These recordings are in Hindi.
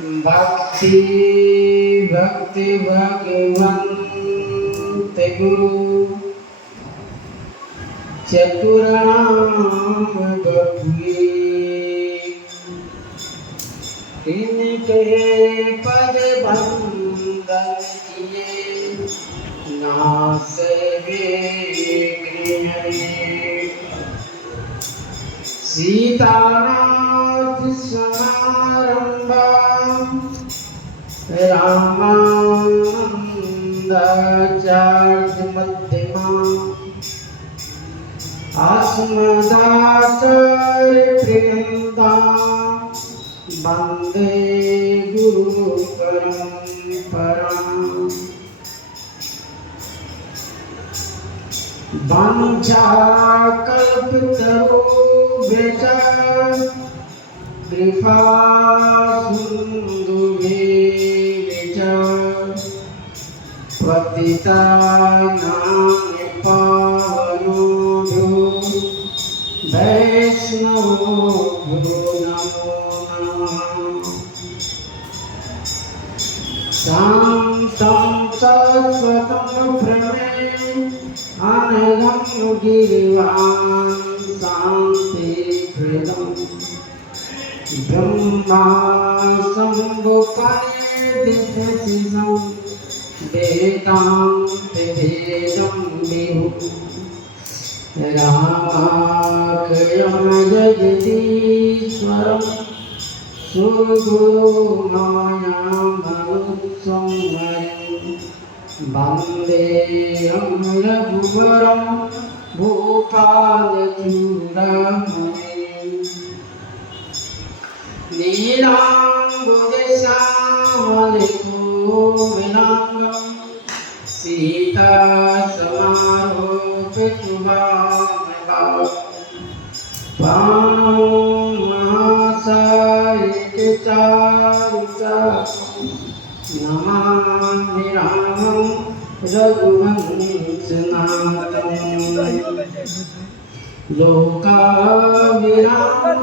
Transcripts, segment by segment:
भक्ति भक्ति भगवंत गुरु चतुराम बपुए इनके पद बंदन किए नास सीतानाथ समारंभा रामानंदाचार्य मध्यमा अस्मदाचार्य प्रियंता वंदे गुरु परंपरा वंशाकल्पतरुभ्यश्च कृपा सिन्धुभ्यश्च पतितानां पावनेभ्यो वैष्णवेभ्यो नमो नमः। शान्तं शाश्वतं प्रमेयम् अनघं गिरिवान् शान्तिप्रदम् ब्रह्मा शम्भुपरिदिशं वेदान्तवेदं विभु रामाख्यं जगदीश्वरं सुगुरुमायामनुसंहरं वन्देऽहं रघुवरं भूपालचूडामणिं नीलाम्बुदश्यामलकोमलाङ्गं सीतासमारोपितवान् पाणौ महासायिकचारुचापं नमामि रामं रघुवंशनाथं लोकाभिरामं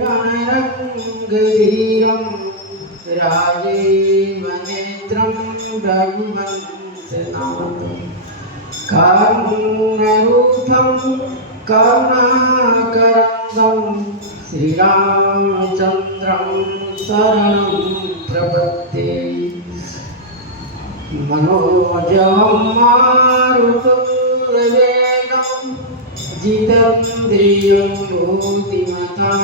रणरङ्गधीरं राजीवनेत्रं रघुवंशनाथं कारुण्यरूपं करुणाकरं श्रीरामचन्द्रं शरणं प्रपद्ये मनोजवं मारुतवेगं जितेन्द्रियं बुद्धिमतां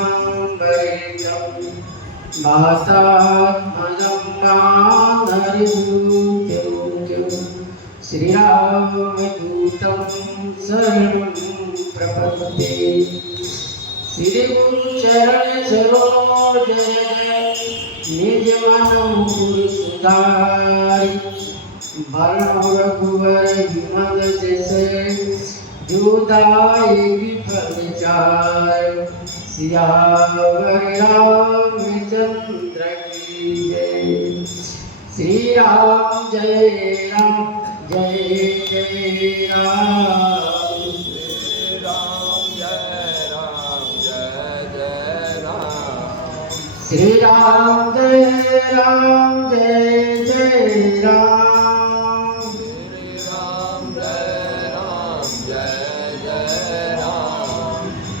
वरिष्ठं वातात्मजं मातरिभूत्योग्यं श्रीरामदूतं शरणं प्रपद्ये श्रीगुरुचरण सरोज निज मनो सुधारि वर्ण रघुवर विमल जैसे जोदाई विफल चार सियावर रामचंद्र की जय श्री राम जय राम जय जय राम श्री राम जय जय राम श्री राम जय राम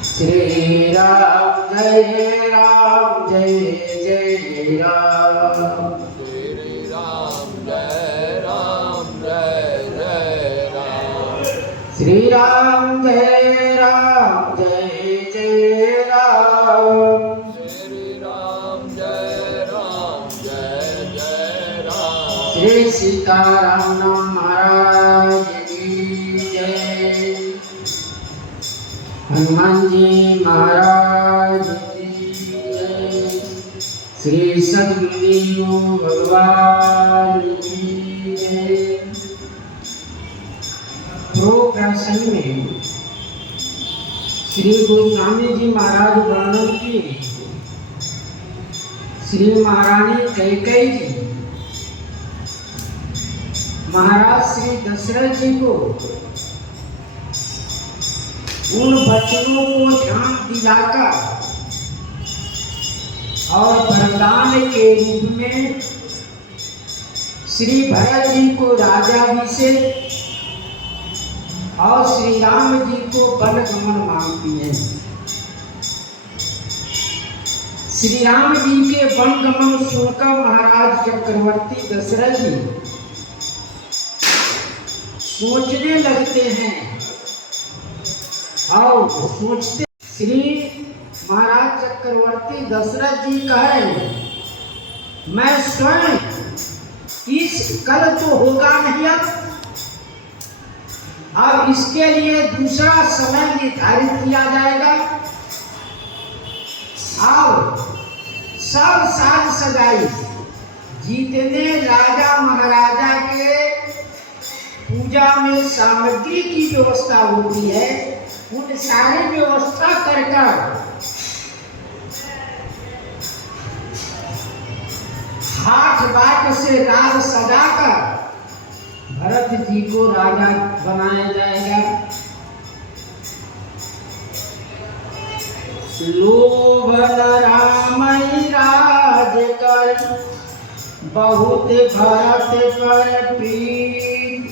श्री राम जय जय राम श्री राम जय राम श्री राम जय राम श्री सीताराम महाराज की जय हनुमान जी महाराज की जय श्री सद्गुरु भगवान की जय। प्रसंग में श्री गुरु स्वामी जी महाराज वर्णन किए श्री महारानी कैकेयी जी महाराज श्री दशरथ जी को उन बच्चों को ध्यान दिलाकर और वरदान के रूप में श्री भरत जी को राजाभिषेक और श्री राम जी को वनगमन मांगती है। श्री राम जी के वनगमन सुनकर महाराज चक्रवर्ती दशरथ जी सोचने लगते हैं और सोचते श्री महाराज चक्रवर्ती दशरथ जी कहे, मैं स्वयं इस कल तो होगा नहीं, अब इसके लिए दूसरा समय निर्धारित किया जाएगा। और सब साज सजाई जितने राजा महाराजा के पूजा में सामग्री की व्यवस्था होती है उन सारी व्यवस्था कर हाथ बाट से राज सजाकर भरत जी को राजा बनाया जाएगा। लोभन राम राज कर बहुत भरत पर प्रीत,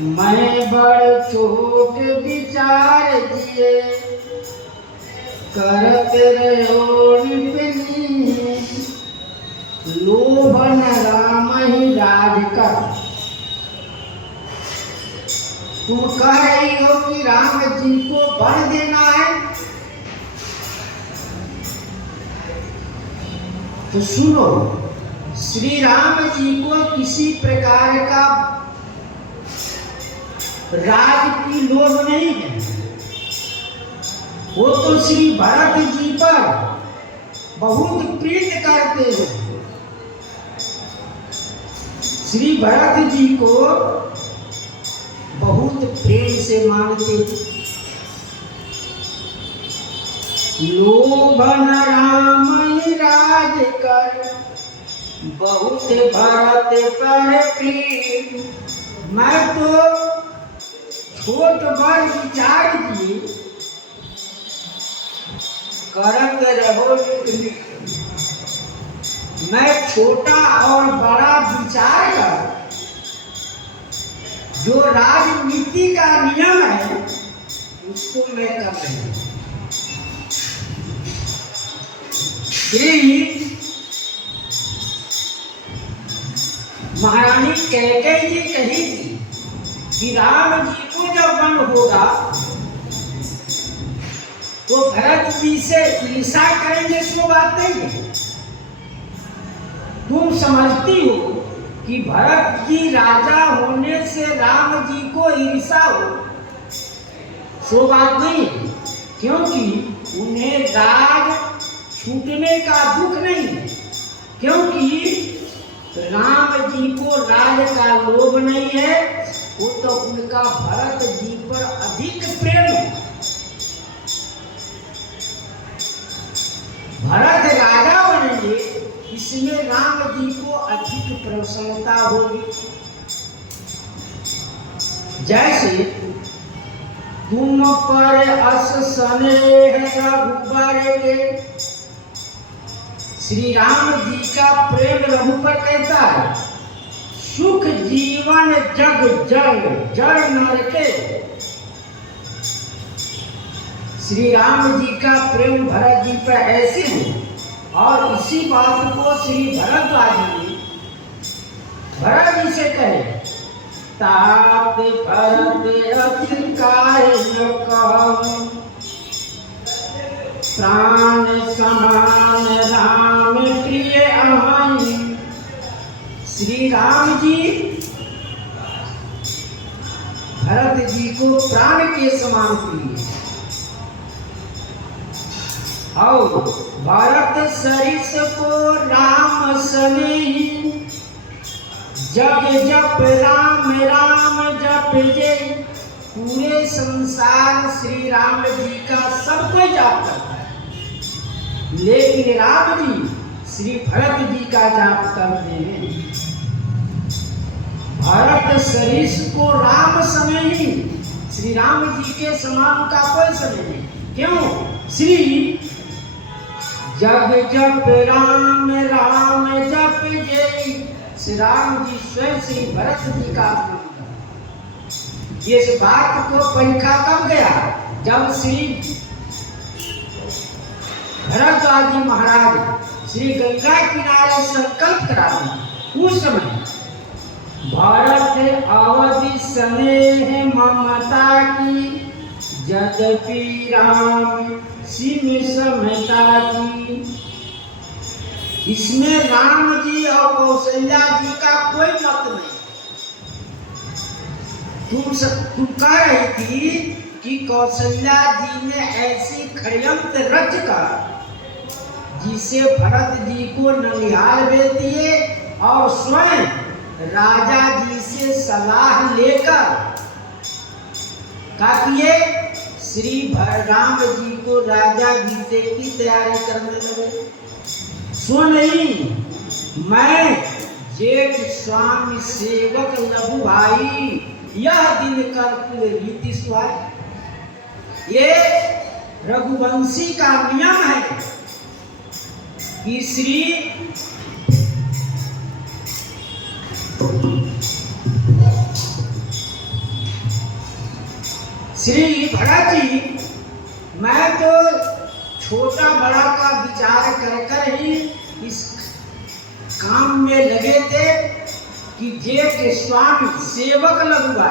मैं बड़ छोट विचार दिए करते रहो निपनी। लोभन राम ही राज कर, तुम कह रही हो कि राम जी को वर देना है, तो सुनो, श्री राम जी को किसी प्रकार का राज की लोभ नहीं है। वो तो श्री भरत जी पर बहुत प्रीत करते हैं, श्री भरत जी को बहुत प्रेम से मानते। लोभन राम राज कर बहुत भरत पर प्रीत, मैं तो छोट बड़ विचार की करत रहो निपनी। मैं छोटा और बड़ा विचार कर जो राजनीति का नियम है उसको मैं कर रही हूं। महारानी कैकेयी जी कही थी कि राम जी को जब वन होगा तो भरत जी से ईर्षा करेंगे, सो बात नहीं है। तुम समझती हो कि भरत जी राजा होने से राम जी को ईर्षा हो, सो बात नहीं है, क्योंकि उन्हें राज छूटने का दुख नहीं है, क्योंकि राम जी को राज का लोभ नहीं है, वो तो उनका भरत जी पर अधिक प्रेम है। भरत राजा बनेंगे इसमें राम जी को अधिक प्रसन्नता होगी। जैसे तुम पर अस स्नेह रघुबर, श्री राम जी का प्रेम रघु पर कहता है, सुख जीवन जग जल जड़ नर के। श्री राम जी का प्रेम भरत जी पर ऐसे है, और इसी बात को श्री भरद्वाज जी भरत जी से कहे, तात भरत अति काय न कहूं, प्राण समान राम प्रिय अहं। श्री राम जी भरत जी को प्राण के समान प्रिय, और भरत सरिस को राम स्नेही, जग जप राम राम जप जय। पूरे संसार श्री राम जी का सब कोई जाप करता है, लेकिन राम जी श्री भरत जी का जाप करते हैं। भरत सरिस को राम स्नेही, श्री राम जी के समान का कोई समय नहीं। क्यों? श्री जग जप राम राम जप जय। श्री राम जी स्वयं श्री भरत जी का इस बात को परीक्षा कब गया, जब श्री भरद्वाज जी महाराज श्री गंगा किनारे संकल्प करा उस समय भारत अवधि स्नेह ममता की यद्यपि राम सीम समता की। इसमें राम जी और कौशल्या जी का कोई मत नहीं। तुम कह रही थी कि कौशल्या जी ने ऐसी षड्यंत्र रच कर जिसे भरत जी को ननिहाल भेज दिए और स्वयं राजा जी से सलाह लेकर काटिए श्री राम जी को राजा जीते की तैयारी करने लगे। सो नहीं, मैं जेठ स्वामी सेवक लघु भाई यह दिन कर कुल रीति सुहाई। ये रघुवंशी का नियम है कि श्री भरत जी, मैं तो छोटा बड़ा का विचार कर कर ही इस काम में लगे थे कि जेठ स्वामी सेवक लगुआ।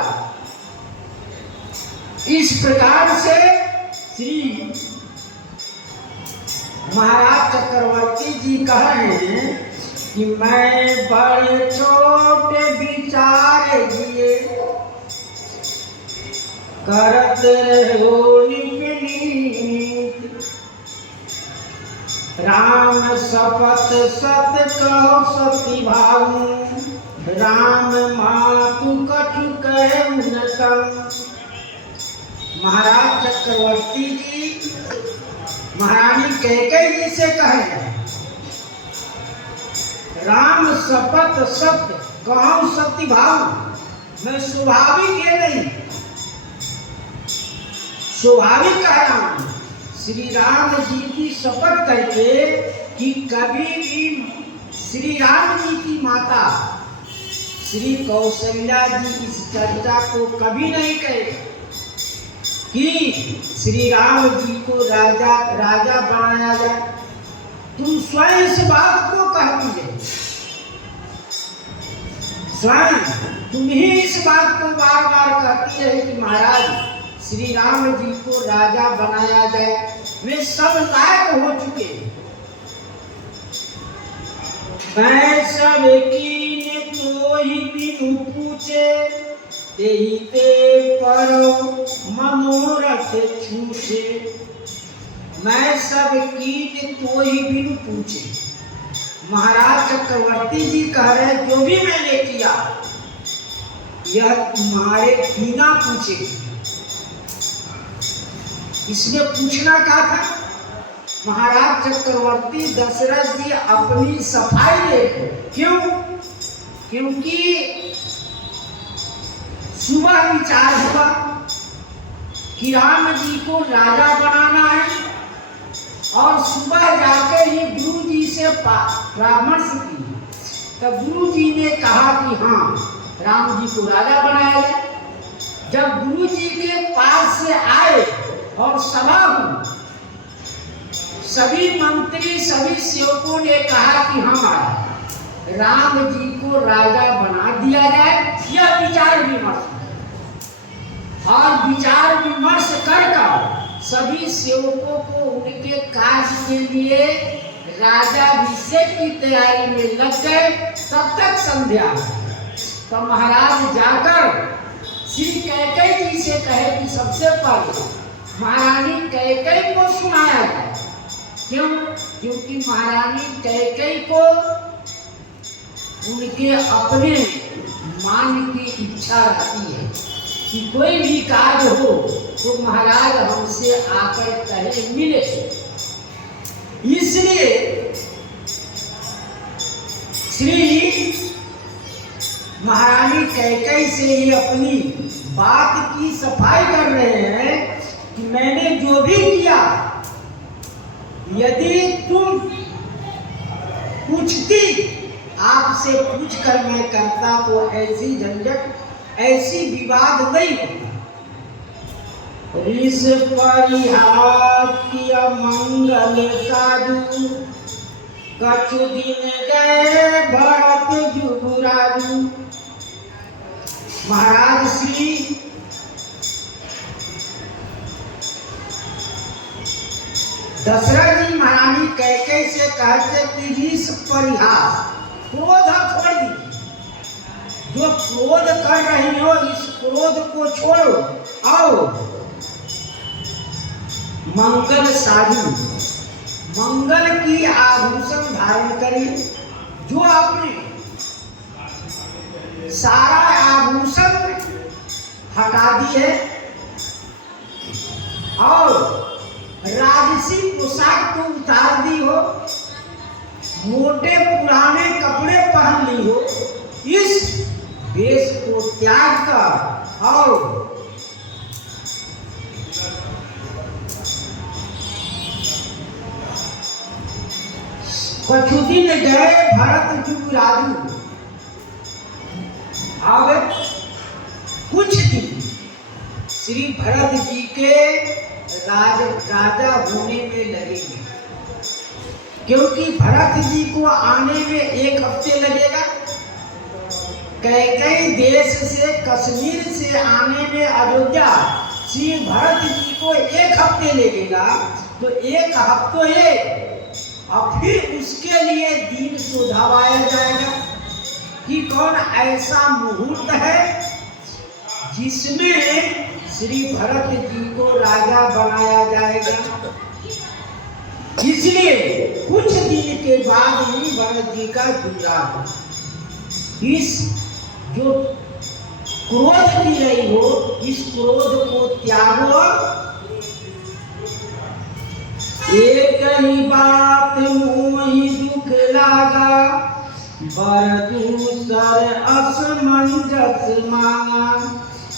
इस प्रकार से श्री महाराज चक्रवर्ती जी कह रहे हैं कि मैं बड़े छोटे विचार दिए करत रहो राम शपथ सत कहो सती भाऊ राम मातु कछु कहे उनकम। महाराज चक्रवर्ती जी महारानी कैकेयी जी से कहे राम शपथ सत्य कहो सती भाऊ। मैं स्वाभाविक ये नहीं, स्वाभाविक कह रहा हूं श्री राम जी की शपथ करके कि कभी भी श्री राम जी की माता श्री कौशल्या जी इस चर्चा को कभी नहीं कहे कि श्री राम जी को राजा बनाया जाए। तुम स्वयं इस बात को कहती है, स्वयं तुम ही इस बात को बार बार कहती है कि महाराज श्री राम जी को राजा बनाया जाए। वे सब लायक हो चुके, मैं सब कीने तो ही बिनु पूछे तेही ते परो मनोरथ छूछे। मैं सब कीने तो ही बिनु पूछे। महाराज चक्रवर्ती जी कह रहे जो भी मैंने किया यह तुम्हारे बिना पूछे। इसमें पूछना क्या था? महाराज चक्रवर्ती दशरथ जी अपनी सफाई ले। क्यों? क्योंकि सुबह विचार हुआ कि राम जी को राजा बनाना है और सुबह जाकर ही गुरु जी से परामर्श की। तब गुरु जी ने कहा कि हाँ राम जी को राजा बनाया जाए। जब गुरु जी के पास से आए और सभा हुई, सभी मंत्री सभी सेवकों ने कहा कि हम राम जी को राजा बना दिया जाए। यह विचार विमर्श और विचार विमर्श कर सभी सेवकों को उनके कार्य के लिए राजाभिषेक की तैयारी में लग गए। तब तक संध्या। तो महाराज जाकर श्री कैकेयी जी से कहे कि सबसे पहले महारानी कैकेयी को सुनाया जाए। क्यों? क्योंकि महारानी कैकेयी को उनके अपने मान की इच्छा रहती है कि कोई भी कार्य हो तो महाराज हमसे आकर कहे मिले। इसलिए श्री महारानी कैकेयी से ही अपनी बात की सफाई कर रहे हैं कि मैंने जो भी किया यदि तुम पूछती, आपसे पूछ कर मैं करता तो ऐसी झंझट, ऐसी विवाद नहीं होता। ऋष परिहास किया मंगल साधु, कछु दिन गए भरत जुगुराजु। महाराज श्री दशरथ जी महारानी कैकेयी से कहते कि ऋष परिहास, क्रोध छोड़ दीजिए, जो क्रोध कर रही हो इस क्रोध को छोड़ो, आओ मंगल साधु, मंगल की आभूषण धारण करिए। जो आपने सारा आभूषण हटा दिए और राजसी पोशाक को उतार दी हो, मोटे पुराने कपड़े पहन ली हो, इस वेश को त्याग कर और कछु दिन गए भरत जुगुराजु। अब कुछ दिन श्री भरत जी के राजा होने में लगेंगे, क्योंकि भरत जी को आने में 1 हफ्ते लगेगा, कैकेयी देश से कश्मीर से आने में अयोध्या श्री भरत जी को 1 हफ्ते लगेगा। तो 1 हफ्ते और फिर उसके लिए दिन सुधावाया जाएगा कि कौन ऐसा मुहूर्त है जिसमें श्री भरत जी को राजा बनाया जाएगा। इसलिए कुछ दिन के बाद ही भरत जी का जुगराज, इस जो क्रोध की रही हो इस क्रोध को त्यागो। एक ही बात मोहि दुख लागा, बर दूसर असमंजस मांगा।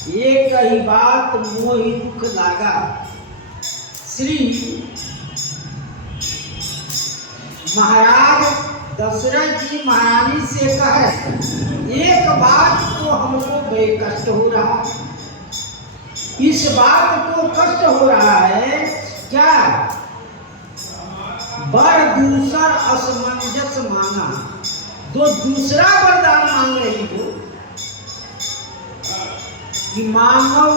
एक ही बात मोहि दुख लागा। श्री महाराज दशरथ जी महारानी से कहे, एक बात तो हमको बेकष्ट हो रहा, इस बात को कष्ट हो रहा है क्या? बर दूसर असमंजस मांगा, तो दूसरा वरदान मांग रही हो कि मांगो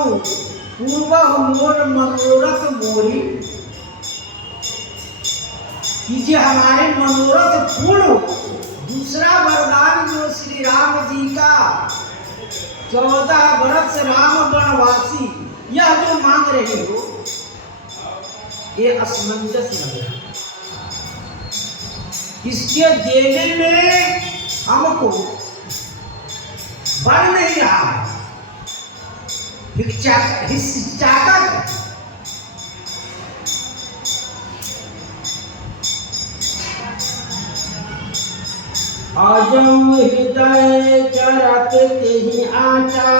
पूर्व मोर मनोरथ मोरी, कि हमारे मनोरथ पूर्ण हो। दूसरा वरदान जो श्री राम जी का 14 वर्ष राम वनवासी यह जो मांग रही हो ये असमंजस लग रहा है। इसके देने में हमको बन नहीं रहा है, अजम हृदय जरत तेहि आचा,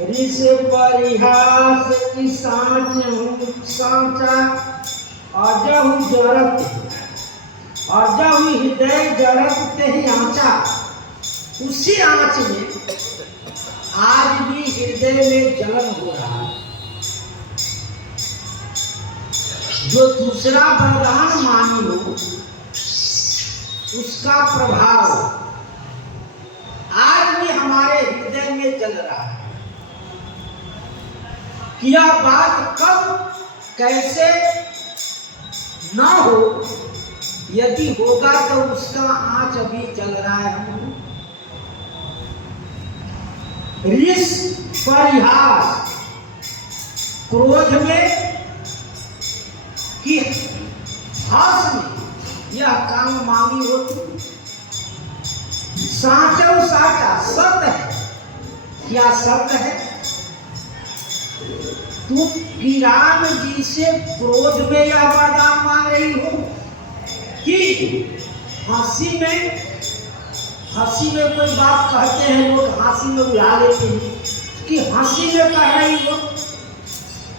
ऋष परिहास की साचा। अजम जरत, अजम हृदय जरत तेहि आचा, उसी आंच में आज भी हृदय में जलन हो रहा है। जो दूसरा वरदान मानी हो उसका प्रभाव आज भी हमारे हृदय में जल रहा है। यह बात कब कैसे ना हो, यदि होगा तो उसका आंच अभी जल रहा है। ऋष परिहास, क्रोध में कि हास में यह काम मांगी होती। साचो साचा, सत्य है, क्या सत्य है? तुम कि राम जी से क्रोध में यह वरदान मांग रही हो कि हंसी में कोई बात कहते हैं लोग, हंसी में उड़ा लेते हैं कि हंसी में कह रही हो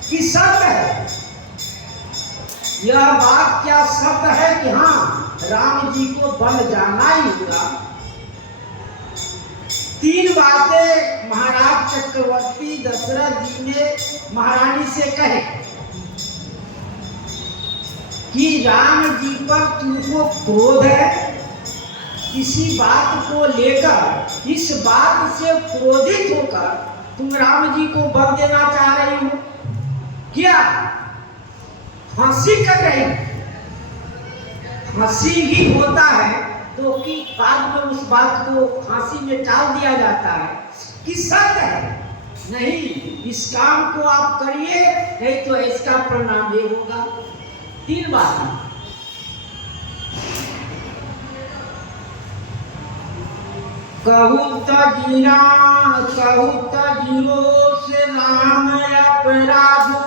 कि सत्य है। यह बात क्या सत्य है कि हाँ राम जी को बन जाना ही होगा। 3 बातें महाराज चक्रवर्ती दशरथ जी ने महारानी से कहे कि राम जी पर तुमको क्रोध है, इसी बात को लेकर, इस बात से क्रोधित होकर तुम राम जी को वर देना चाह रही हो क्या? हंसी कर रही, हंसी ही होता है तो कि बाद में उस बात को हंसी में टाल दिया जाता है कि सत्य है। नहीं, इस काम को आप करिए, नहीं तो इसका परिणाम ये होगा। 3 बात। कहूँ जीरा कहूँ जीरो से राम अपराधु,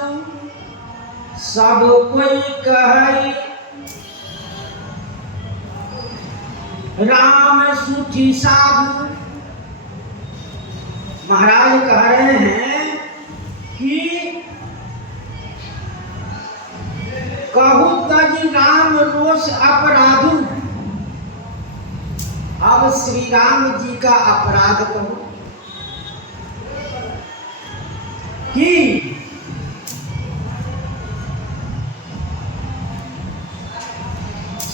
सब कोई कहे राम सुठी साधु। महाराज कह रहे हैं कि कहूँ तजी राम रोष अपराधु। अब श्री राम जी का अपराध कहो कि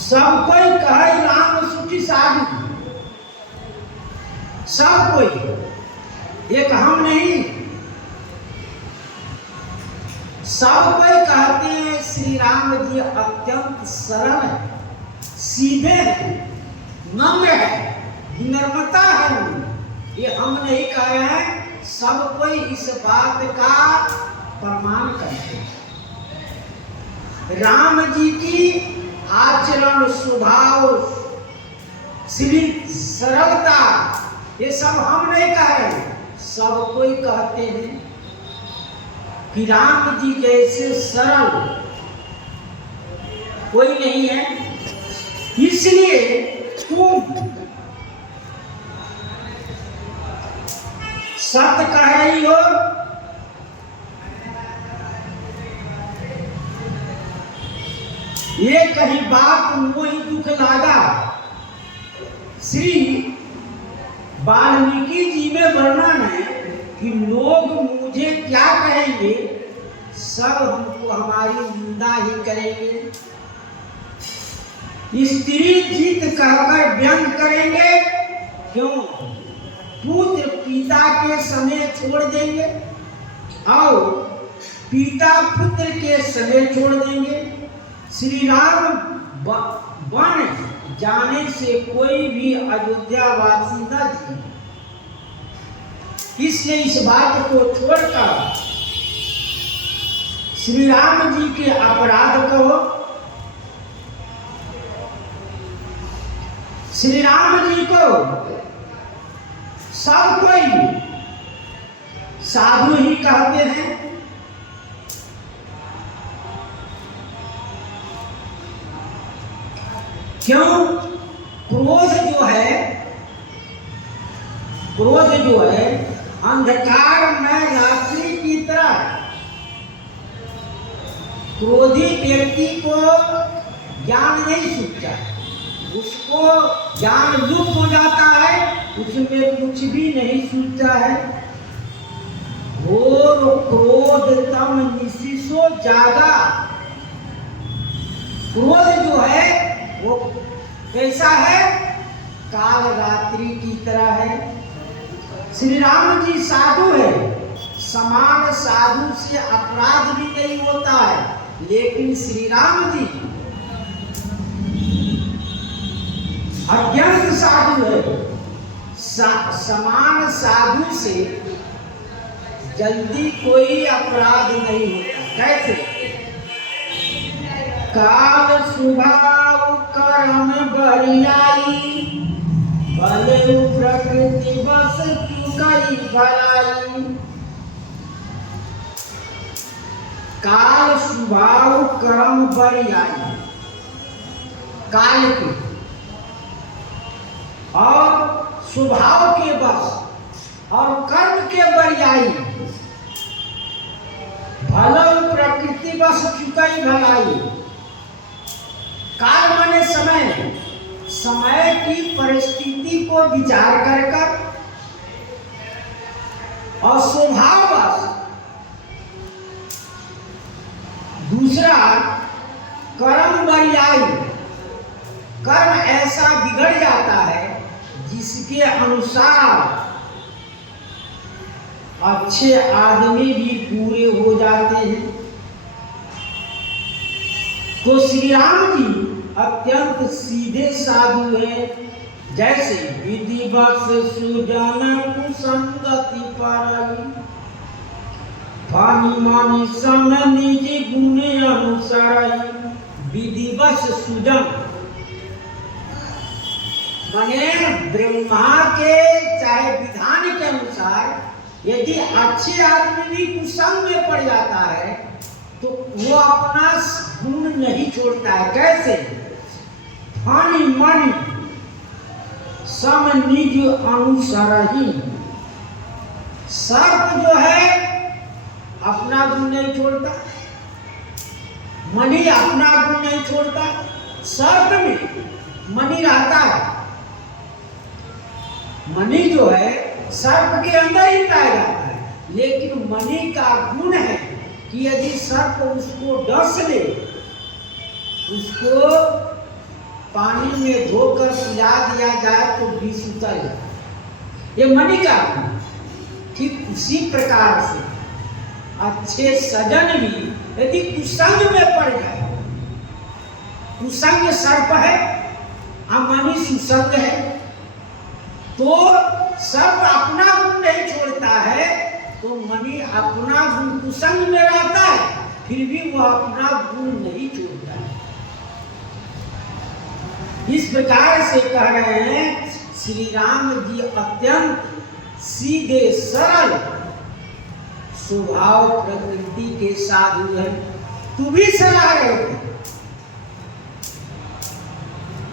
सब कोई कहे राम सुखी साधु, सब कोई, एक हम नहीं, सब कोई कहते हैं श्री राम जी अत्यंत सरल है, सीधे हैं, नम्र है, विनम्रता है। ये हम नहीं कह रहे हैं, सब कोई इस बात का प्रमाण करते हैं। राम जी की आचरण, स्वभाव, श्री सरलता, ये सब हम नहीं कह रहे, सब कोई कहते हैं कि राम जी जैसे सरल कोई नहीं है। इसलिए तुम सत्य कह रही हो, ये कहीं बात मोहि दुख लागा। श्री वाल्मीकि जी में वर्णन है कि लोग मुझे क्या कहेंगे, सब हमको हमारी निंदा ही करेंगे, स्त्री जीत कहकर व्यंग करेंगे, क्यों? पुत्र पिता के समय छोड़ देंगे और पिता पुत्र के समय छोड़ देंगे। श्री राम वन जाने से कोई भी अयोध्यावासी न जी, इसलिए इस बात को छोड़कर श्री राम जी के अपराध कहो। श्री राम जी को सब कोई साधु ही कहते हैं। क्यों? क्रोध जो है अंधकार में रात्रि की तरह, क्रोधी व्यक्ति को ज्ञान नहीं सूझता है, उसको ज्ञान लुप्त हो जाता है, उसमें कुछ भी नहीं सूझता है। घोर क्रोध तम निशिसो जागा। क्रोध जो है वो कैसा है? काल रात्रि की तरह है। श्री राम जी साधु है, समान साधु से अपराध भी नहीं होता है, लेकिन श्री राम जी अत्यंत साधु है, समान साधु से जल्दी कोई अपराध नहीं होता। कैसे? काल स्वभाव कर्म बरियाई, भले प्रकृति बस चुकाई भलाई। काल स्वभाव कर्म बरियाई, काल की और स्वभाव के बस और कर्म के बरियाई, भले प्रकृति बस चुकाई भलाई। काल माने समय, समय की परिस्थिति को विचार कर और स्वभाववश। दूसरा कर्म बरियाई, कर्म ऐसा बिगड़ जाता है जिसके अनुसार अच्छे आदमी भी बुरे हो जाते हैं। तो श्री राम जी अत्यंत सीधे साधु हैं। जैसे विधिवश सुजन कुसंगति पारई, पानी मानी सम निज गुण अनुसार। विधिवश सुजन माने ब्रह्मा के चाहे विधान के अनुसार यदि अच्छे आदमी भी कुसंग में पड़ जाता है तो वो अपना गुण नहीं छोड़ता है। कैसे? पानी मानी सम निज अनुसार ही। सर्प जो है अपना गुण नहीं छोड़ता, मणि अपना गुण नहीं छोड़ता। सर्प में मणि रहता है, मणि जो है सर्प के अंदर ही पाया जाता है, लेकिन मणि का गुण है कि यदि सर्प उसको डस ले, उसको पानी में धोकर पिला दिया जाए तो विष उतर जाए। ये मणि का गुण। ठीक उसी प्रकार से अच्छे सजन भी यदि कुसंग में पड़ जाए, कुसंग सर्प है और मणि सुसंग है, तो सर्प अपना गुण नहीं छोड़ता है, तो मणि अपना गुण कुसंग में रहता है, फिर भी वह अपना गुण नहीं छोड़ता है। इस प्रकार से कह रहे हैं श्री राम जी अत्यंत सीधे सरल स्वभाव प्रकृति के साधु हैं। तू भी सलाह रहे थे,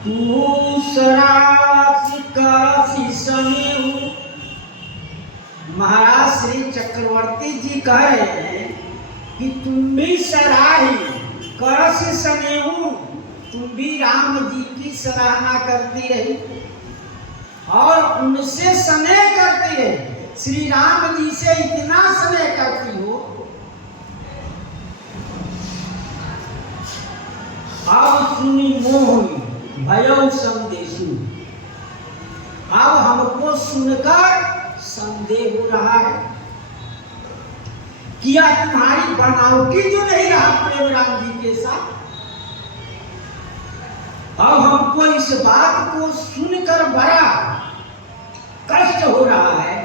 तू सरासी कासी समेऊ। महाराज श्री चक्रवर्ती जी कह रहे हैं कि तुम भी सराही करस समेऊ, तुम भी राम जी की सराहना करती रही और उनसे स्नेह करती रही। श्री राम जी से इतना स्नेह करती हो, अब सुनी मोह भयौ संदेशु। अब हमको सुनकर संदेह हो रहा है, किया तुम्हारी बनावटी जो नहीं रहा प्रेम राम जी के साथ। अब हमको इस बात को सुनकर बड़ा कष्ट हो रहा है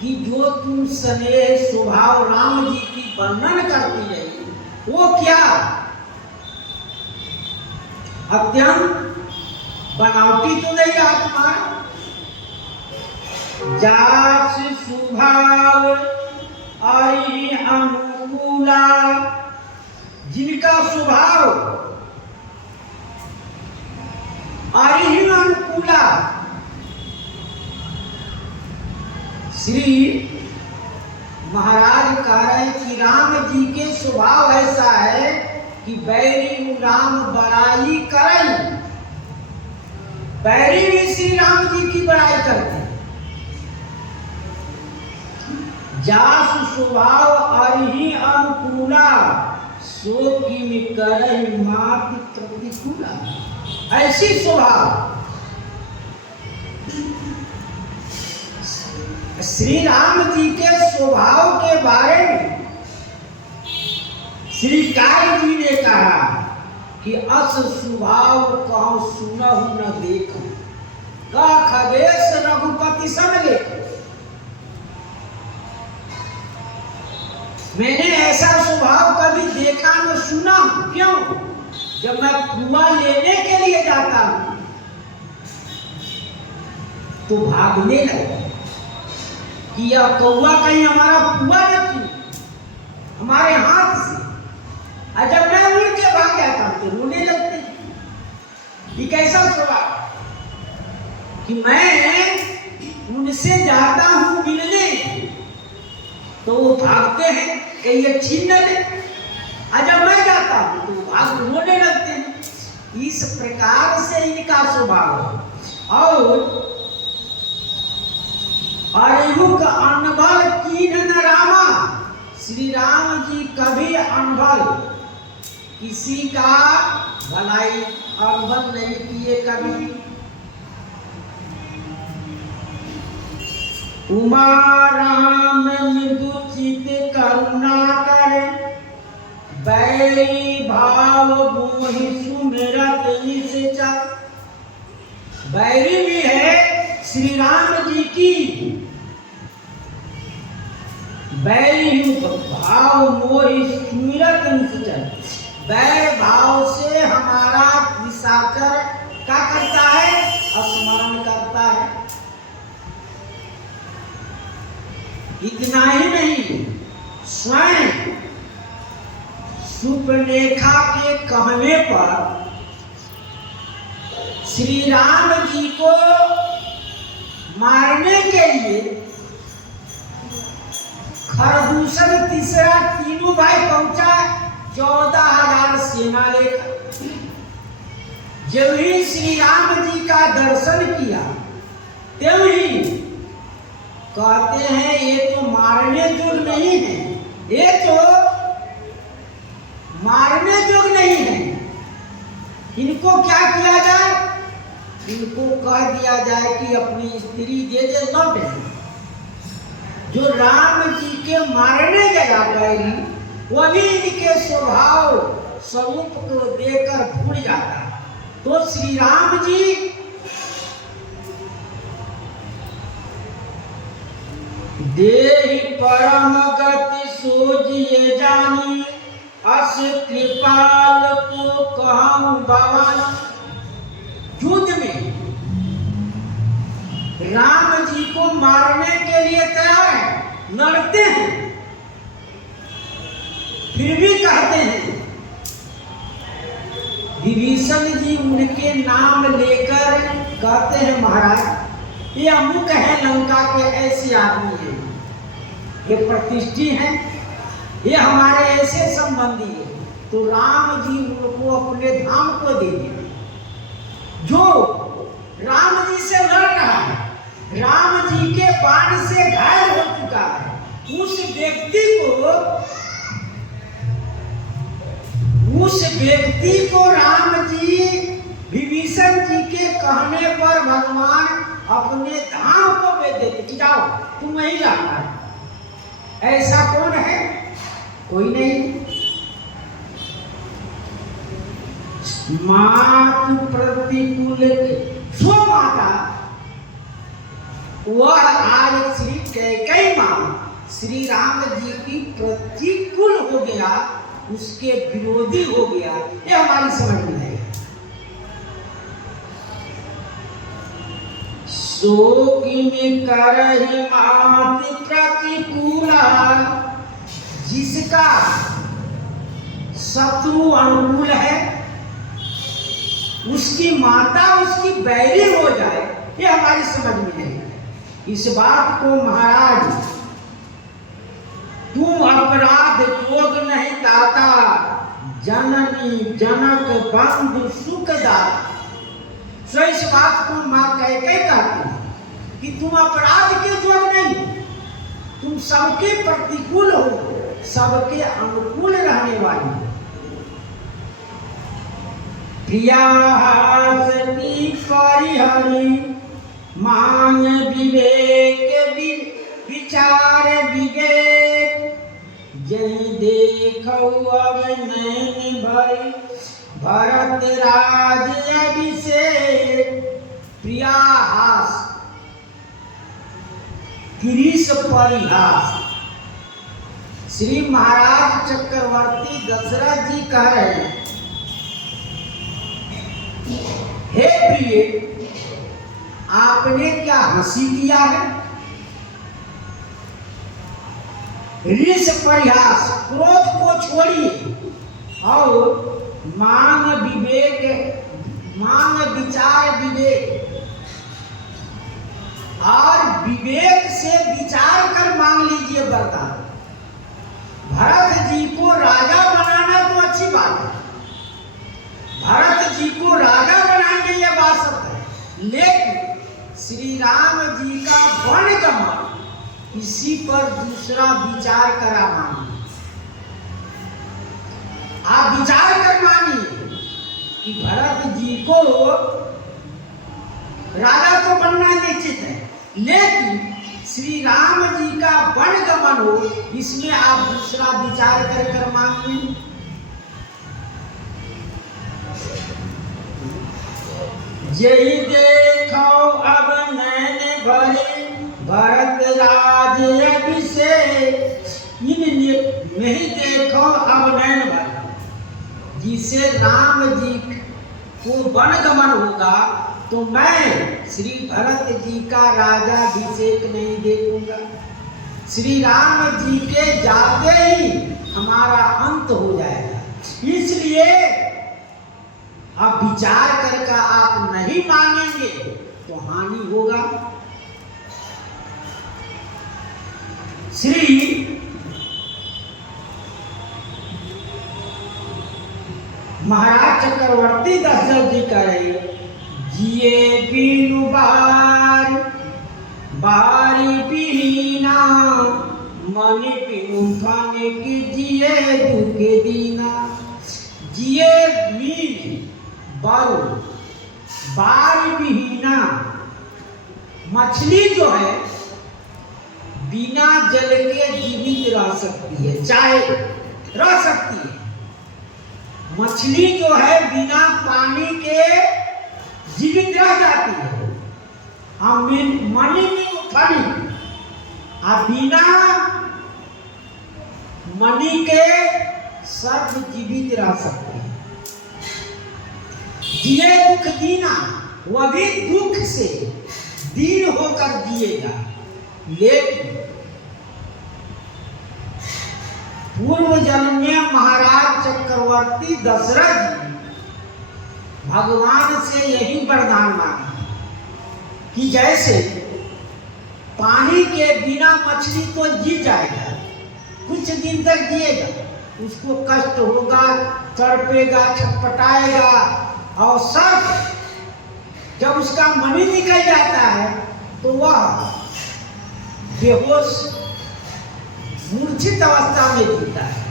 कि जो तुम स्नेह स्वभाव राम जी की वर्णन करती रही वो क्या अत्यंत बनावटी तो नहीं रहा तुम्हारा। जास स्वभाव आई अनुकूला, जिनका स्वभाव आई अनुकूला। श्री महाराज कह रहे हैं कि राम जी के स्वभाव ऐसा है कि बैरी राम बड़ाई करें, बैरी भी श्री राम जी की बड़ाई करते हैं। जासु स्वभाव अरिहि अनुकूला, सो किम करहि मात प्रतिकूला। ऐसी स्वभाव श्री राम जी के स्वभाव के बारे में श्री काय जी ने कहा कि अस स्वभाव कहूं सुनहु न देखो, का खगेश रघुपति सब लेखो। मैंने ऐसा स्वभाव कभी देखा न सुना। क्यों? जब मैं पुआ लेने के लिए जाता हूं तो भागने लगता कि यह कौवा कहीं हमारा पुआ न हमारे हाथ से। और जब मैं उड़ के भाग जाता हूं तो रोने लगते। ये कैसा स्वभाव कि मैं उनसे जाता हूं मिलने तो वो भागते हैं कि ये छीन न ले। और जब मैं जाता हूं तो भाग रोने लगते हैं। इस प्रकार से इनका स्वभाव है। और अरिहुक अनबल कीन न रामा, श्री राम जी कभी अनबल किसी का भलाई अनबल नहीं किए कभी। उमा राम मृदु चित करुणा करे, बैरी भाव मोहि सुमिरत निश्चय। बैरी भी है श्री राम जी की, बैरी भाव मोहि सुमिरत निश्चय। बैर भाव से हमारा निशाचर क्या करता है? स्मरण करता है। इतना ही नहीं, स्वयं सुपर्णरेखा के कहने पर श्री राम जी को मारने के लिए खरदूषण तीसरा तीनों भाई पहुंचा 14,000 सेना लेकर। जब ही श्री राम जी का दर्शन किया तब ही कहते हैं ये तो मारने योग्य नहीं है, ये तो मारने योग्य नहीं है। इनको क्या किया जाए? इनको कह दिया जाए कि अपनी स्त्री दे दे लौट। जो राम जी के मारने गया बैरी, वही इनके स्वभाव स्वरूप को देकर भूल जाता। तो श्री राम जी देहि परम गति सोजिए जानी, अस कृपाल को कहूं भवानी। युद्ध में राम जी को मारने के लिए तैयार है, लड़ते हैं, फिर भी कहते हैं। विभीषण जी उनके नाम लेकर कहते हैं महाराज ये अमुक है लंका के ऐसे आदमी हैं, ये प्रतिष्ठी हैं, ये हमारे ऐसे संबंधी है। तो राम जी उनको अपने धाम को दे दिए। जो राम जी से लड़ रहा है, राम जी के बाण से घायल हो चुका है, उस व्यक्ति को राम जी विभीषण जी के कहने पर भगवान अपने धाम को भेज देते। जाओ तुम वहीं रहना है। ऐसा कौन है? कोई नहीं। मातु प्रतिकूल स्व माता, वह आज श्री कैकेयी मां श्री राम जी की प्रतिकूल हो गया, उसके विरोधी हो गया। ये हमारी समझ में है। शोकी में करहि माति प्रतिकूला, जिसका शत्रु अनुकूल है उसकी माता उसकी बैरी हो जाए, ये हमारी समझ में नहीं। इस बात को महाराज तुम अपराध जोग नहीं दाता, जननी जनक बंधु सुखदाता। सो इस बात को मां कैकेयी कहती कि तुम अपराध के जोग नहीं, तुम सबके प्रतिकूल हो, सबके अनुकूल रहने वाली हो। प्रियासती परिहरि मांग विवेक विचार विवेक, जय देखो अब नैन भरी भरत राज अभिषेक। प्रियाहास गिरीश परिहास। श्री महाराज चक्रवर्ती दशरथ जी कह रहे हैं, हे प्रिय आपने क्या हंसी किया है? ऋष परिहास, क्रोध को छोड़िए और मांग विवेक, मांग विचार विवेक, और विवेक से विचार कर मांग लीजिए वरदान। भरत जी को राजा बनाना तो अच्छी बात है, भरत जी को राजा बनाएंगे ये बात सत्य है, लेकिन श्री राम जी का वन गमन इसी पर दूसरा विचार करा मानिए। आप विचार कर मानिए कि भरत जी को राजा तो बनना निश्चित है, लेकिन श्री राम जी का वन गमन हो, इसमें आप दूसरा विचार कर मानिए। यही देखो अब नैन भरे भरत राज अभिषेक, इन में ही देखो अब नैन भरे, जिसे राम जी को वन गमन होगा तो मैं श्री भरत जी का राजाभिषेक नहीं देखूंगा। श्री राम जी के जाते ही हमारा अंत हो जाएगा। इसलिए अब विचार करके आप नहीं मानेंगे तो हानि होगा। श्री महाराज चक्रवर्ती दशरथ जी कहे, जिए बीनु बार बारी बीना, मनि बिनु खाने की जिए दुखे दीना। जिए मीन बारू बारी बिहीना, मछली जो है बिना जल के जीवित रह सकती है, चाहे रह सकती है। मछली जो है बिना पानी के जीवित रह जाती है। मनी में उठानी, बिना मनी के सब जीवित रह सकते हैं। जिए दुख दीना, वह भी दुख से दीन होकर जिएगा। लेकिन पूर्व जन्म में महाराज चक्रवर्ती दशरथ जी भगवान से यही वरदान मांगा कि जैसे पानी के बिना मछली तो जी जाएगा, कुछ दिन तक जिएगा, उसको कष्ट होगा, तड़पेगा, छटपटाएगा, और सब जब उसका मनी निकल जाता है तो वह बेहोश मूर्छित अवस्था में जीता है।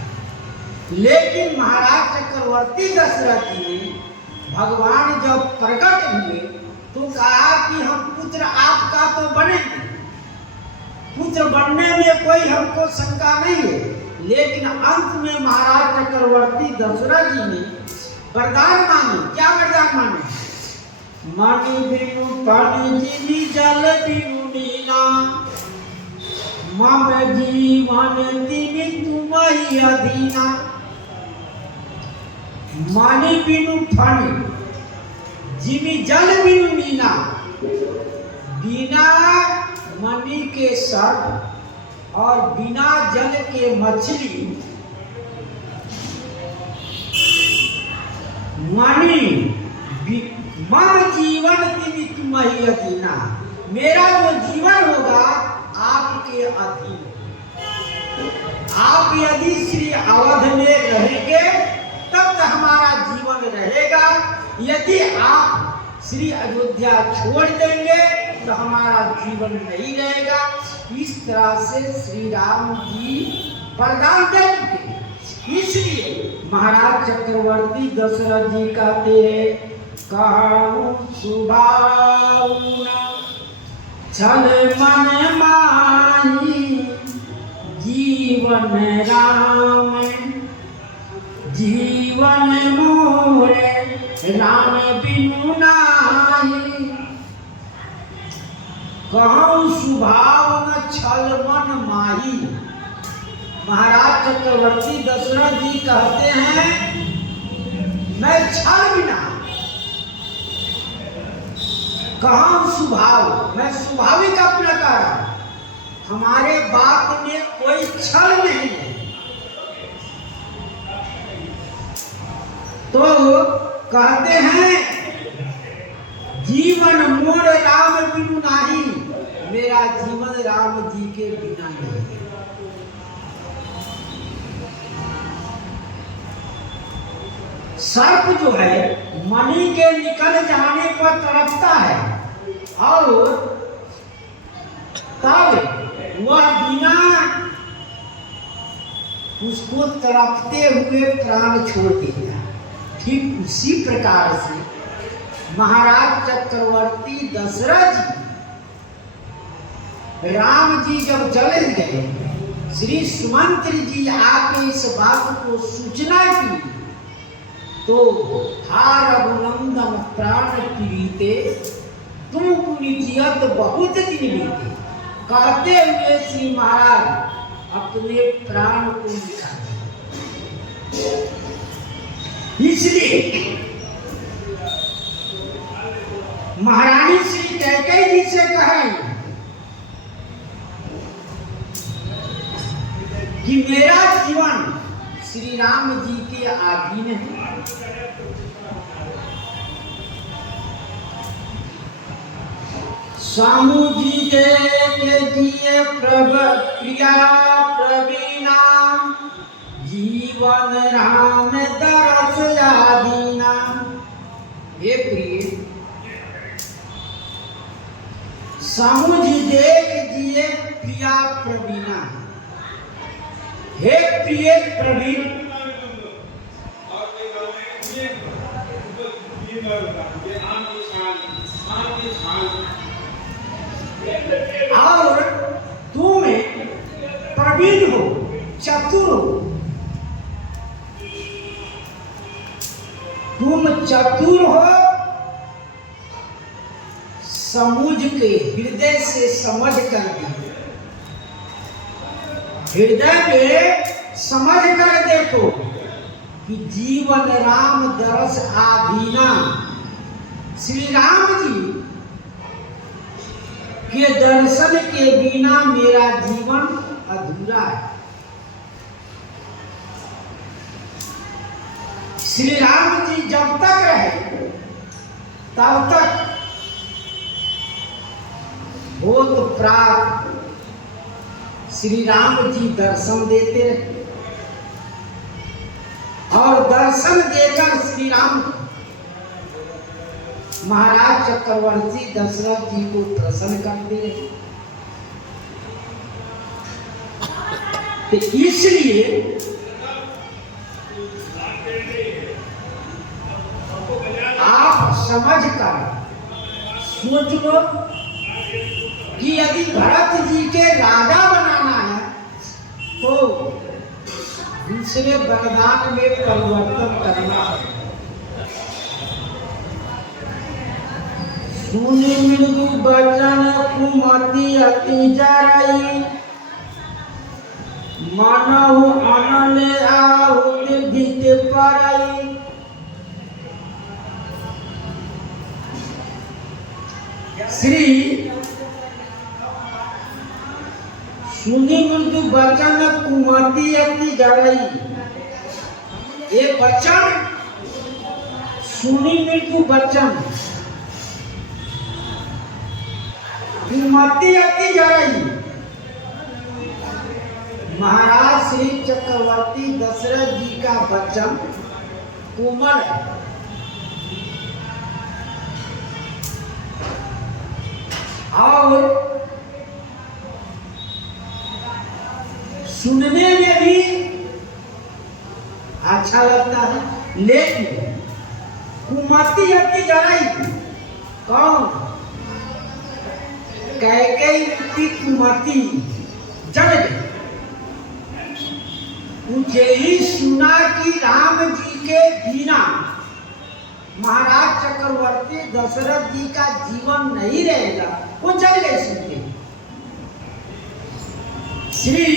लेकिन महाराज चक्रवर्ती दशरथ जी ने भगवान जब प्रकट हुए तो कहा कि हम पुत्र आपका तो बनेंगे, पुत्र बनने में कोई हमको शंका नहीं है। लेकिन अंत में महाराज चक्रवर्ती दशरथ जी ने वरदान मांगे। क्या वरदान मांगे? मणि बिनु पानी जीवी जल बिनु नीना, मम जीवन दिवि तुम्हि अधीना। मणि बिनु पानी जीवी जल बिनु नीना, बिना मणि के सर्प और बिना जल के मछली, मणि मम जीवन दिवि तुम्हि अधीना, मेरा जो जीवन होगा आपके अधीन। आप यदि श्री अवध में रहेंगे तब तक हमारा जीवन रहेगा, यदि आप श्री अयोध्या छोड़ देंगे तो हमारा जीवन नहीं रहेगा। इस तरह से श्री राम जी वरदान दे चुके। इसलिए महाराज चक्रवर्ती दशरथ जी कहते हैं, कहूँ सुभावना छल मन माही, जीवन राम जीवन मोरे राम बिनु नाही। कहूँ सुभाव न छल मन माही। महाराज चक्रवर्ती दशरथ जी कहते हैं, मैं छल बिना, कहूँ स्वभाव, मैं स्वाभाविक अपना कारण, हमारे बात में कोई छल नहीं है। तो कहते हैं, जीवन मोर राम बिनु नाही, मेरा जीवन राम जी के बिना नहीं है। सर्प जो है मणि के निकल जाने पर तड़पता है और तब वह बिना उसको तड़पते हुए प्राण छोड़ देगा। ठीक उसी प्रकार से महाराज चक्रवर्ती दशरथ जी, राम जी जब चले गए, श्री सुमंत्र जी आके इस बात को सूचना की तो हा रघुनंदन प्राण प्रीते तुम पुनिजियत बहुत दिन बीते, कहते हुए श्री महाराज अपने प्राण को निकाले। इसलिए महारानी श्री कैकेयी जी से कहें कि मेरा जीवन श्री राम जी के अधीन है। स्वामी जी के दिए प्रिया प्रवीणा, जीवन राम दरस यादीना। हे प्रिय, स्वामी जी देख दिए प्रिया प्रवीणा। हे प्रिय प्रवीण, और तुम प्रवीण हो, चतुर हो, तुम चतुर हो, समझ के हृदय से समझ कर देखो, हृदय में समझ कर देखो कि जीवन राम दरस आधीना, श्री राम जी के दर्शन के बिना मेरा जीवन अधूरा है। श्री राम जी जब तक रहे तब तक बहुत प्राप्त श्री राम जी दर्शन देते रहे और दर्शन देकर श्री राम महाराज चक्रवर्ती दशरथ जी को प्रसन्न करते रहे। तो इसलिए आप समझ कर सोच लो कि यदि भरत जी के राजा बनाना है तो दूसरे वरदान में परिवर्तन करना है। सुनि मृदु बचन कुमति अति जरई, मानव अनले आहुत भीत परई। श्री सुनि मृदु बचन कुमति अति जरई, ये बचन सुनि मृदु बचन कुमति अति जरई। महाराज श्री चक्रवर्ती दशरथ जी का वचन कोमल है और सुनने में भी अच्छा लगता है, लेकिन कुमति अति जरई कौन? कैकेयी की कुमति जल गई। मुझे ही सुना कि राम जी के बिना महाराज चक्रवर्ती दशरथ जी का जीवन नहीं रहेगा, वो जल गए सुनते। श्री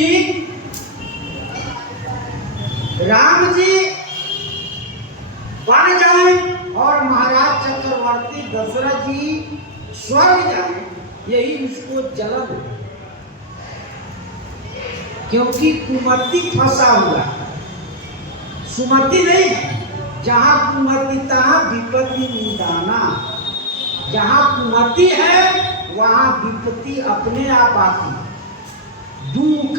राम जी बन जाए और महाराज चक्रवर्ती दशरथ जी स्वर्ग जाए, यही उसको जलन, क्योंकि कुमति फंसा हुआ, सुमति नहीं है। जहां कुमति तहां विपत्ति निदाना, जहां कुमति है वहां विपत्ति अपने आप आती। दुख,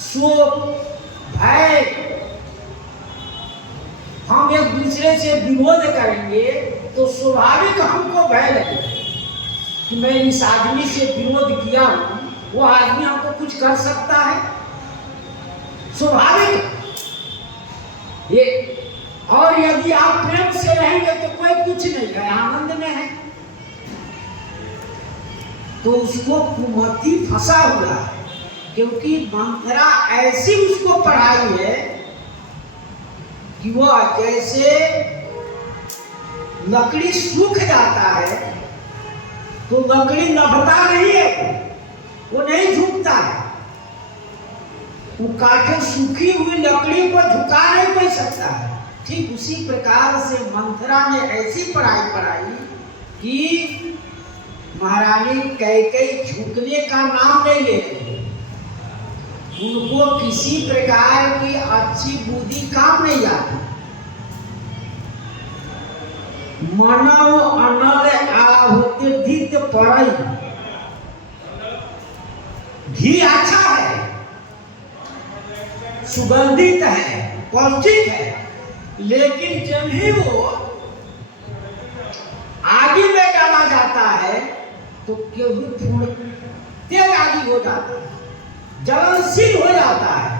शोक, भय, हम एक दूसरे से विरोध करेंगे तो स्वाभाविक हमको भय लगेगा कि मैं इस आदमी से विरोध किया हूं, वो आदमी हमको कुछ कर सकता है, स्वाभाविक ये। और यदि आप प्रेम से रहेंगे तो कोई कुछ नहीं है, आनंद में है, तो उसको कुमति फंसा हुआ है, क्योंकि मंत्रा ऐसी उसको पढ़ाई है कि वो जैसे लकड़ी सूख जाता है तो लकड़ी नभता नहीं है, वो नहीं झुकता है, वो काटे सूखी हुई लकड़ी को झुका नहीं कोई सकता है। ठीक उसी प्रकार से मंथरा ने ऐसी पढ़ाई पढ़ाई कि महारानी कैकेयी झुकने का नाम नहीं ले रही, उनको किसी प्रकार की अच्छी बुद्धि काम नहीं आती। मानव अनल आहुति धित पड़ई, घी अच्छा है, सुगंधित है, पौष्टिक है, लेकिन जब ही वो आगे में डाला जाता है तो केवल तेज आगे हो जाता है, ज्वलनशील हो जाता है।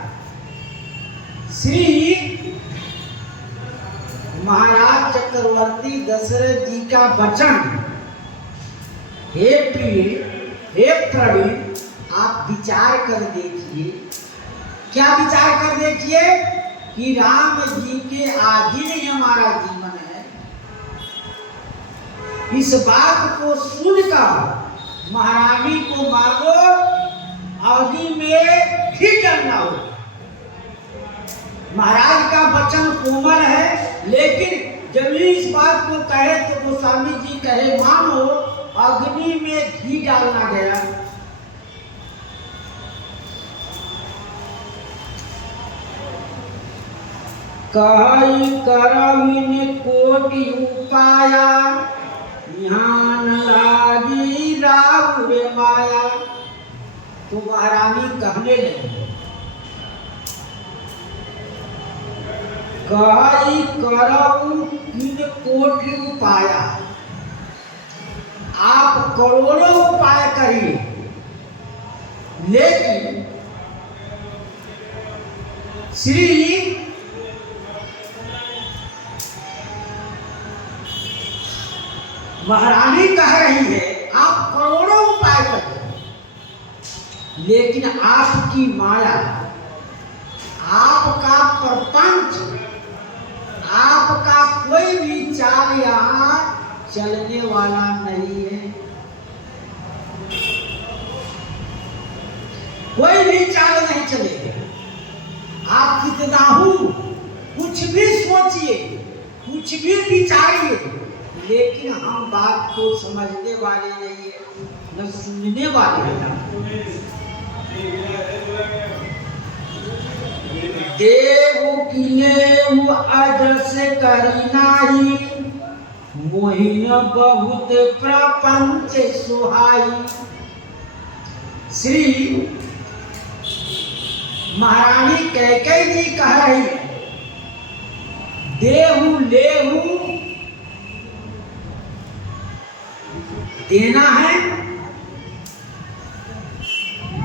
श्री महाराज चक्रवर्ती दशरथ जी का वचन, हे प्रिय, हे प्रवीण, आप विचार कर देखिए। क्या विचार कर देखिए कि राम जी के अधीन ही हमारा जीवन है। इस बात को सुनकर महारानी को मानो आगे में घी डालना हो। महाराज का वचन कोमल है, लेकिन जब इस बात को कहे तो गोस्वामी जी कहे मानो अग्नि में घी डालना गया। कहि करविन कोटि उपाया, ध्यान लागी रावुर माया। तो महारानी कहने लगी, कहि करऊ किन कोटि उपाया, आप करोड़ों उपाय करिए, लेकिन श्री महारानी कह रही है आप करोड़ों उपाय करिए, लेकिन आपकी माया, आपका प्रपंच, आपका कोई भी चाल यहाँ चलने वाला नहीं है। कोई भी चाल नहीं चलेगा। आप कितना हूं, कुछ भी सोचिए, कुछ भी विचारिए, लेकिन हम बात को समझने वाले नहीं है, न सुनने वाले हैं। देव किनेहु अजस करी नाही, मोहिन बहुत प्रपंच सुहाई। श्री महारानी कैकेयी जी कह रही, देहु लेहु देना है,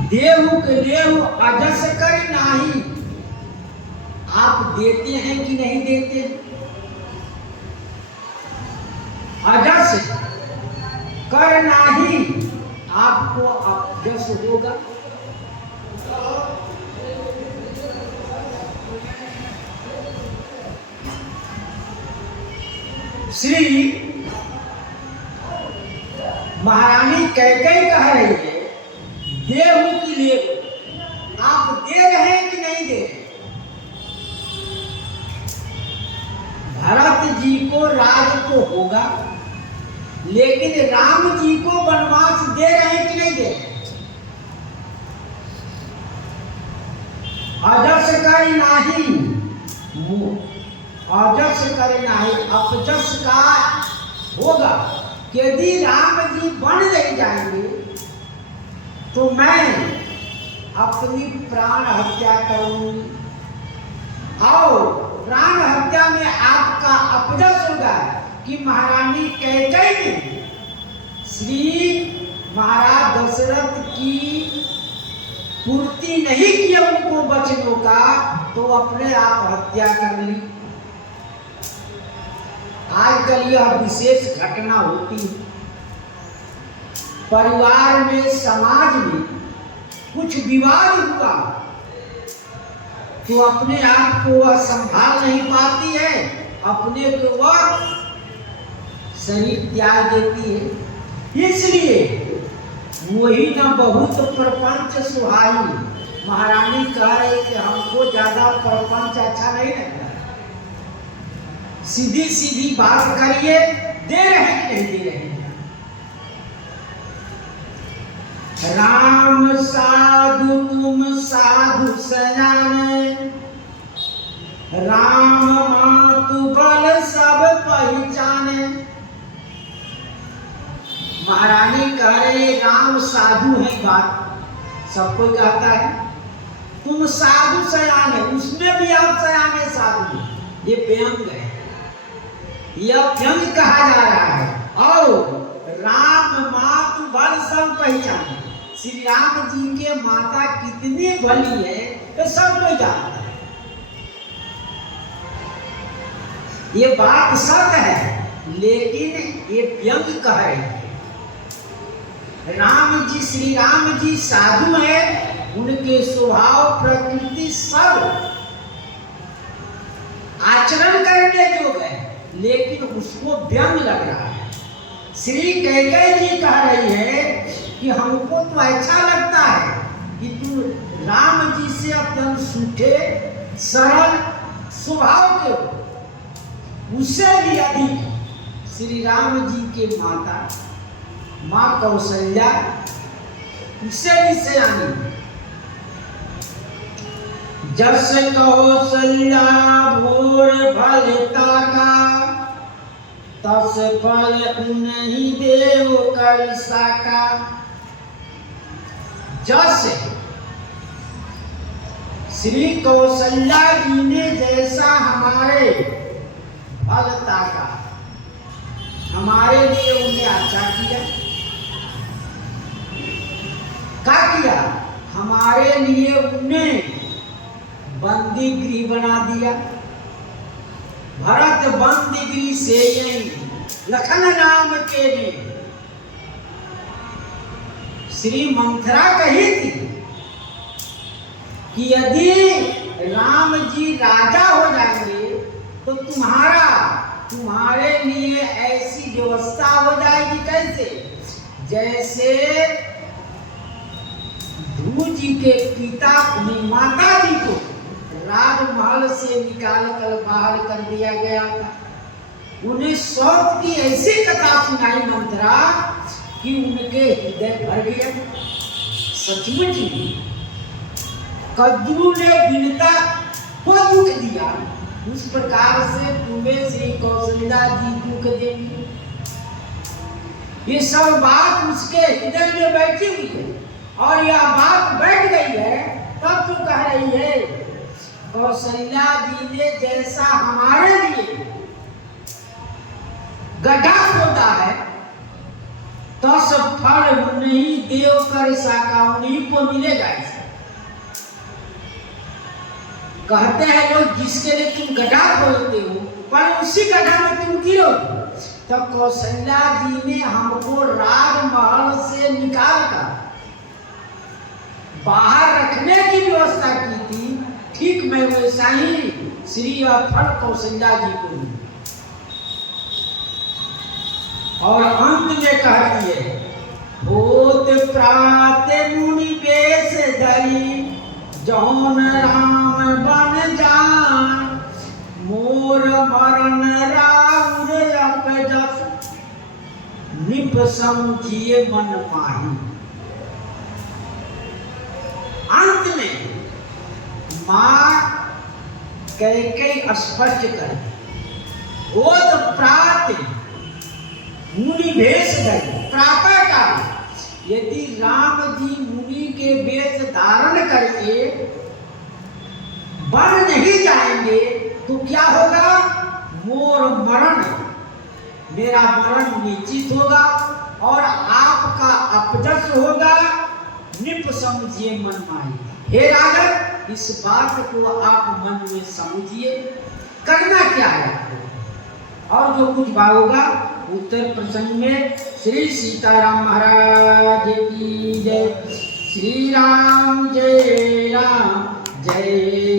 देहु के लेहु अजस करी नाही। आप देते हैं कि नहीं देते? अजस कर नाही, आपको अजस होगा। श्री महारानी कैकेयी कह रही है, देहु की लेहु, आप दे रहे हैं कि नहीं दे रहे? भरत जी को राज तो होगा, लेकिन राम जी को वनवास दे रहे हैं कि नहीं दे रहे? अजस करे नाही, अजस करे नाही, अपजस का होगा। यदि राम जी बन नहीं जाएंगे तो मैं अपनी प्राण हत्या करूंगी और प्राण हत्या में आपका अपजस होगा कि महारानी कैकेयी ने श्री महाराज दशरथ की पूर्ति नहीं किया उनको वचनों का, तो अपने आप हत्या कर ली। आजकल यह विशेष घटना होती है, परिवार में, समाज में कुछ विवाद हुआ तो अपने आप को वह संभाल नहीं पाती है, अपने को वह शरीर त्याग देती है। इसलिए वही न बहुत प्रपंच सुहाई, महारानी कह रही कि हमको ज्यादा प्रपंच अच्छा नहीं लगता, सीधी सीधी बात करिए, दे रहे कि नहीं दे रहे। राम साधु तुम साधु सयाने, राम मातु बल सब पहचाने। महारानी कह रहे राम साधु है, बात सबको कहता है, तुम साधु सयाने, उसमें भी आप सयाने साधु, ये व्यंग है, यह व्यंग कहा जा रहा है। और राम मातु बल सब पहचाने, श्री राम जी के माता कितनी बली है तो सब कोई जानता है, ये बात सत्य है, लेकिन ये व्यंग कह रहे हैं। राम जी, श्री राम जी साधु है, उनके स्वभाव प्रकृति सब आचरण करने योग्य है, लेकिन उसको व्यंग लग रहा है। श्री कैकेयी जी कह रही है कि हमको तो अच्छा लगता है कि तू राम जी से अत्यंत सूठे सरल स्वभाव के हो, उससे भी अधिक श्री राम जी के माता माँ कौशल्या उससे भी सयानी। जस कौशल्या भोर भलता का, तस फल उन्हीं देव कर सका। जस श्री कौशल्या जी ने जैसा हमारे भलता का, हमारे लिए उन्हें अच्छा किया, क्या किया, हमारे लिए उन्हें बंदी गृह बना दिया। भरत बंदी गृह से यही लखन नाम के ने श्री मंथरा कही थी कि यदि राम जी राजा हो जाएंगे तो तुम्हारे लिए ऐसी व्यवस्था हो जाएगी, कैसे, जैसे ध्रुव जी के पिता माता जी को राजमहल से निकाल कर बाहर कर दिया गया था। उन्हें सौत की ऐसी कथा सुनाई मंथरा कि उनके हृदय भर गया। सचमुच कद्रू ने विनता को दुख दिया, उस प्रकार से तुम्हें श्री कौशल्या जी दुख देंगी। ये सब बात उसके हृदय में बैठी हुई है, और यह बात बैठ गई है, तब तो कह रही है कौशल्या जी ने जैसा हमारे लिए गड्ढा खोदा है, तो सब फल उन्हीं देव कर सका, उन्हीं को मिलेगा। इसे कहते हैं लोग जिसके लिए तुम गड्ढा खोदते हो, पर उसी गड्ढा में तुम गिरो। तो कौशल्या जी ने हमको राजमहल से निकाल कर बाहर रखने की व्यवस्था की थी, ठीक मैं वैसा ही श्री फल कौशल्या जी को दी। और अंत में कहती है, भूत प्रात मुनि बेश धरी, जौन राम बन जान, मोर मरण राउर अपजस, निप समझिए मन माही। अंत में मां कैकेयी स्पष्ट कर, वो तो प्रात मुनि भेष धरी, प्रातः काल यदि राम जी मुनि के वेश धारण करके वन नहीं जाएंगे तो क्या होगा? मोर मरण, मेरा मरण निश्चित होगा और आपका अपजस होगा। निप समझिए मन माही। हे राजन, इस बात को आप मन में समझिए, करना क्या है आपको। और जो कुछ होगा उत्तर प्रसंग में। श्री सीताराम महाराज की जय। श्री राम जय राम, जय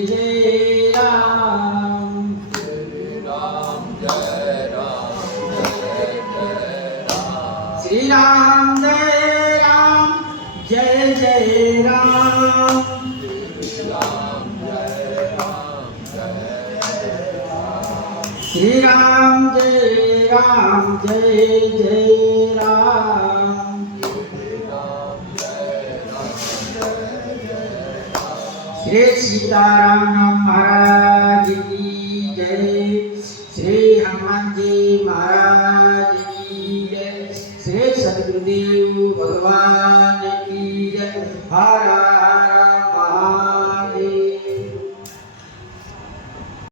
जय राम। श्री राम जय राम, जय जय राम। श्री राम जय राम, जय जय राम। श्री राम जय राम, जय जय राम। श्री राम जय राम, जय जय राम। श्री राम जय राम, जय जय राम। श्री सीताराम महाराज की जय। श्री हनुमान जी महाराज की जय। श्री सद्गुरुदेव भगवान की जय। हर